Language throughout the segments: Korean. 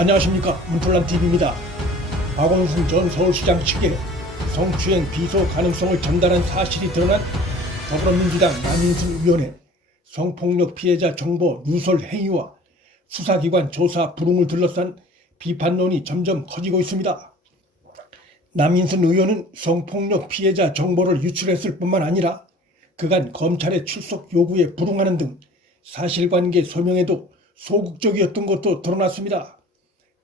안녕하십니까, 문플란TV입니다. 박원순 전 서울시장 측에 성추행 비소 가능성을 전달한 사실이 드러난 더불어민주당 남인순 의원의 성폭력 피해자 정보 누설 행위와 수사기관 조사 불응을 둘러싼 비판론이 점점 커지고 있습니다. 남인순 의원은 성폭력 피해자 정보를 유출했을 뿐만 아니라 그간 검찰의 출석 요구에 불응하는 등 사실관계 소명에도 소극적이었던 것도 드러났습니다.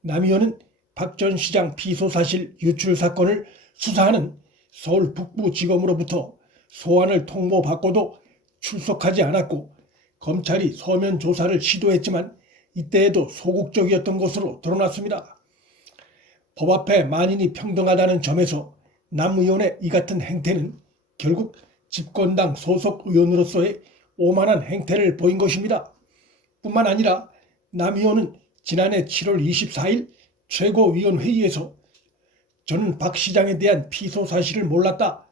남 의원은 박 전 시장 비소사실 유출 사건을 수사하는 서울 북부지검으로부터 소환을 통보받고도 출석하지 않았고, 검찰이 서면 조사를 시도했지만 이때에도 소극적이었던 것으로 드러났습니다. 법 앞에 만인이 평등하다는 점에서 남 의원의 이 같은 행태는 결국 집권당 소속 의원으로서의 오만한 행태를 보인 것입니다. 뿐만 아니라 남 의원은 지난해 7월 24일 최고위원회의에서 저는 박 시장에 대한 피소 사실을 몰랐다,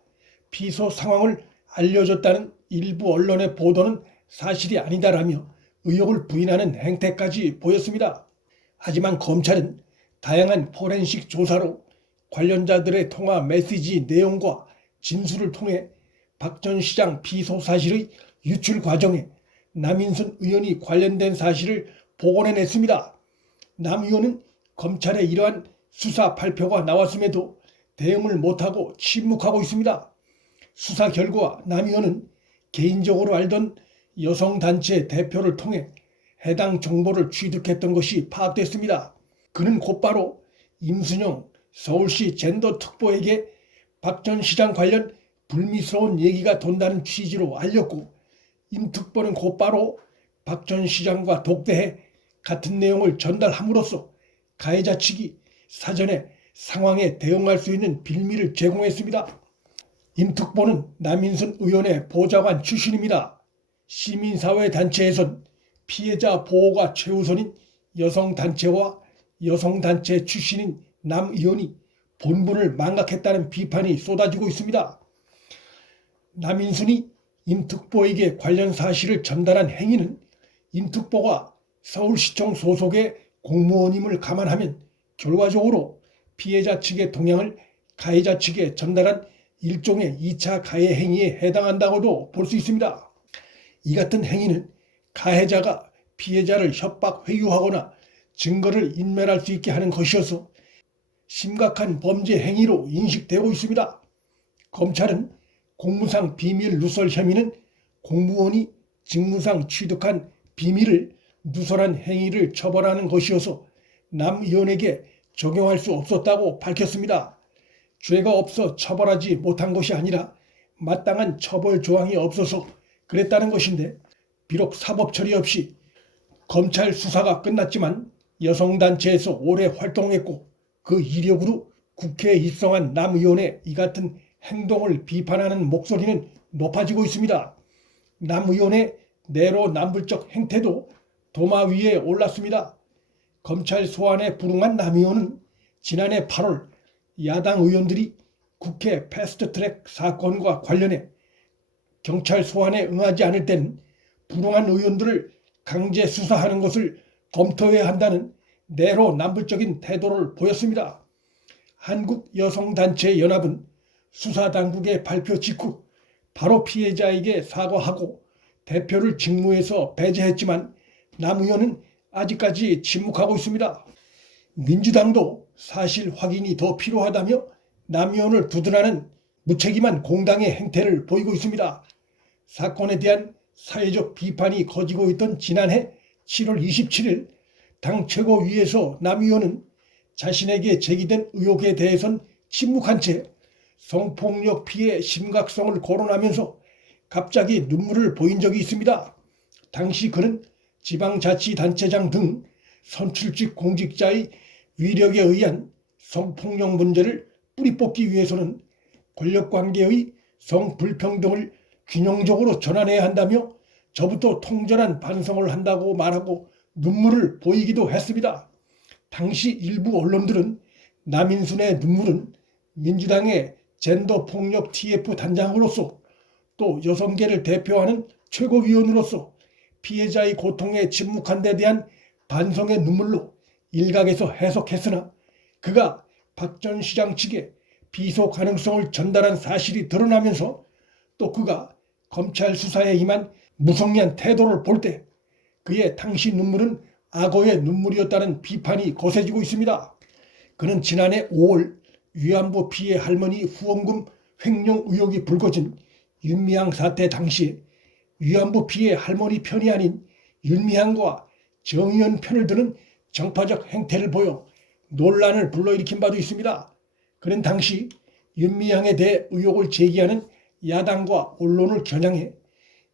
피소 상황을 알려줬다는 일부 언론의 보도는 사실이 아니다라며 의혹을 부인하는 행태까지 보였습니다. 하지만 검찰은 다양한 포렌식 조사로 관련자들의 통화 메시지 내용과 진술을 통해 박 전 시장 피소 사실의 유출 과정에 남인순 의원이 관련된 사실을 복원해냈습니다. 남 의원은 검찰의 이러한 수사 발표가 나왔음에도 대응을 못하고 침묵하고 있습니다. 수사 결과 남 의원은 개인적으로 알던 여성단체 대표를 통해 해당 정보를 취득했던 것이 파악됐습니다. 그는 곧바로 임순영 서울시 젠더특보에게 박 전 시장 관련 불미스러운 얘기가 돈다는 취지로 알렸고, 임 특보는 곧바로 박 전 시장과 독대해 같은 내용을 전달함으로써 가해자 측이 사전에 상황에 대응할 수 있는 빌미를 제공했습니다. 임 특보는 남인순 의원의 보좌관 출신입니다. 시민사회단체에선 피해자 보호가 최우선인 여성단체와 여성단체 출신인 남 의원이 본분을 망각했다는 비판이 쏟아지고 있습니다. 남인순이 임 특보에게 관련 사실을 전달한 행위는 임 특보가 서울시청 소속의 공무원임을 감안하면 결과적으로 피해자 측의 동향을 가해자 측에 전달한 일종의 2차 가해 행위에 해당한다고도 볼 수 있습니다. 이 같은 행위는 가해자가 피해자를 협박 회유하거나 증거를 인멸할 수 있게 하는 것이어서 심각한 범죄 행위로 인식되고 있습니다. 검찰은 공무상 비밀 누설 혐의는 공무원이 직무상 취득한 비밀을 누설한 행위를 처벌하는 것이어서 남 의원에게 적용할 수 없었다고 밝혔습니다. 죄가 없어 처벌하지 못한 것이 아니라 마땅한 처벌 조항이 없어서 그랬다는 것인데, 비록 사법 처리 없이 검찰 수사가 끝났지만 여성단체에서 오래 활동했고 그 이력으로 국회에 입성한 남 의원의 이 같은 행동을 비판하는 목소리는 높아지고 있습니다. 남 의원의 내로남불적 행태도 도마 위에 올랐습니다. 검찰 소환에 불응한 남 의원은 지난해 8월 야당 의원들이 국회 패스트트랙 사건과 관련해 경찰 소환에 응하지 않을 때는 불응한 의원들을 강제 수사하는 것을 검토해야 한다는 내로남불적인 태도를 보였습니다. 한국여성단체연합은 수사당국의 발표 직후 바로 피해자에게 사과하고 대표를 직무에서 배제했지만 남 의원은 아직까지 침묵하고 있습니다. 민주당도 사실 확인이 더 필요하다며 남 의원을 두둔하는 무책임한 공당의 행태를 보이고 있습니다. 사건에 대한 사회적 비판이 커지고 있던 지난해 7월 27일 당 최고위에서 남 의원은 자신에게 제기된 의혹에 대해선 침묵한 채 성폭력 피해 심각성을 거론하면서 갑자기 눈물을 보인 적이 있습니다. 당시 그는 지방자치단체장 등 선출직 공직자의 위력에 의한 성폭력 문제를 뿌리 뽑기 위해서는 권력관계의 성불평등을 균형적으로 전환해야 한다며 저부터 통절한 반성을 한다고 말하고 눈물을 보이기도 했습니다. 당시 일부 언론들은 남인순의 눈물은 민주당의 젠더폭력 TF 단장으로서 또 여성계를 대표하는 최고위원으로서 피해자의 고통에 침묵한 데 대한 반성의 눈물로 일각에서 해석했으나 그가 박 전 시장 측에 비소 가능성을 전달한 사실이 드러나면서 또 그가 검찰 수사에 임한 무성의한 태도를 볼 때 그의 당시 눈물은 악어의 눈물이었다는 비판이 거세지고 있습니다. 그는 지난해 5월 위안부 피해 할머니 후원금 횡령 의혹이 불거진 윤미향 사태 당시에 위안부 피해 할머니 편이 아닌 윤미향과 정의연 편을 드는 정파적 행태를 보여 논란을 불러일으킨 바도 있습니다. 그는 당시 윤미향에 대해 의혹을 제기하는 야당과 언론을 겨냥해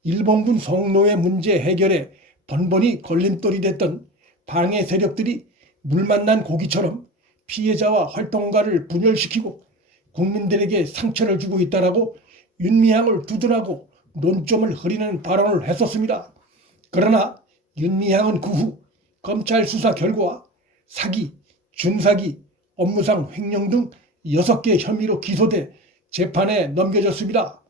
일본군 성노예 문제 해결에 번번이 걸림돌이 됐던 방해 세력들이 물 만난 고기처럼 피해자와 활동가를 분열시키고 국민들에게 상처를 주고 있다라고 윤미향을 두둔하고 논점을 흐리는 발언을 했었습니다. 그러나 윤미향은 그 후 검찰 수사 결과 사기, 준사기, 업무상 횡령 등 6개 혐의로 기소돼 재판에 넘겨졌습니다.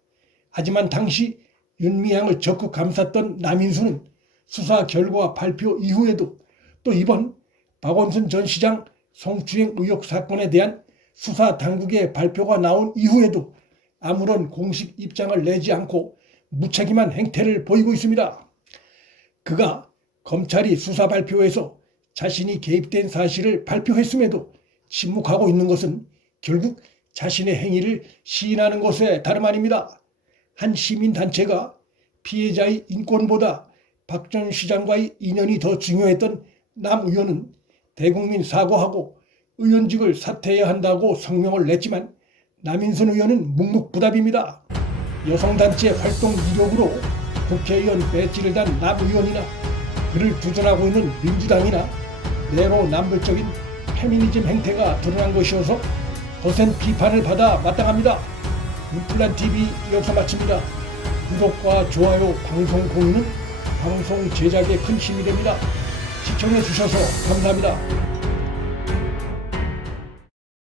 하지만 당시 윤미향을 적극 감쌌던 남인수는 수사 결과 발표 이후에도 또 이번 박원순 전 시장 성추행 의혹 사건에 대한 수사 당국의 발표가 나온 이후에도 아무런 공식 입장을 내지 않고 무책임한 행태를 보이고 있습니다. 그가 검찰이 수사 발표에서 자신이 개입된 사실을 발표했음에도 침묵하고 있는 것은 결국 자신의 행위를 시인하는 것에 다름 아닙니다. 한 시민단체가 피해자의 인권보다 박 전 시장과의 인연이 더 중요했던 남 의원은 대국민 사과하고 의원직을 사퇴해야 한다고 성명을 냈지만 남인순 의원은 묵묵부답입니다. 여성단체 활동 이력으로 국회의원 배지를 단 남 의원이나 그를 두둔하고 있는 민주당이나 내로남불적인 페미니즘 행태가 드러난 것이어서 거센 비판을 받아 마땅합니다. 윤플란TV 여기서 마칩니다. 구독과 좋아요, 방송 공유는 방송 제작에 큰 힘이 됩니다. 시청해 주셔서 감사합니다.